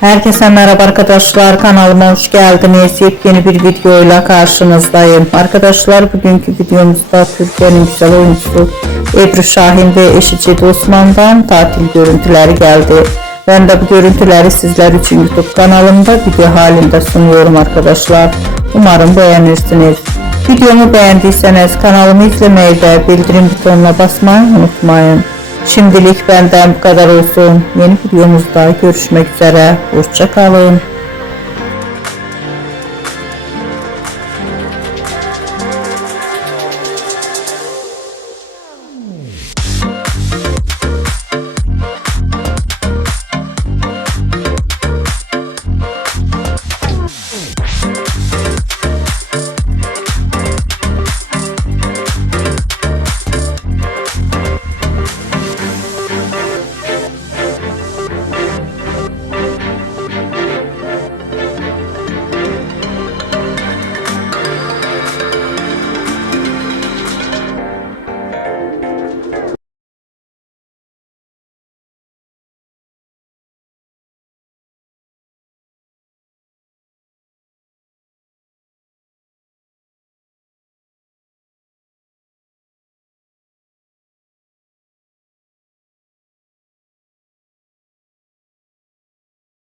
Herkese merhaba arkadaşlar, kanalıma hoş geldiniz. Yepyeni bir videoyla karşınızdayım. Arkadaşlar, bugünkü videomuzda Türkiye'nin güzel oyuncusu Ebru Şahin ve eşi Cedi Osman'dan tatil görüntüleri geldi. Ben de bu görüntüleri sizler için YouTube kanalımda video halinde sunuyorum arkadaşlar. Umarım beğenirsiniz. Videomu beğendiyseniz kanalımı izlemeyi ve bildirim butonuna basmayı unutmayın. Şimdilik benden bu kadar olsun. Yeni videomuzda görüşmek üzere. Hoşça kalın.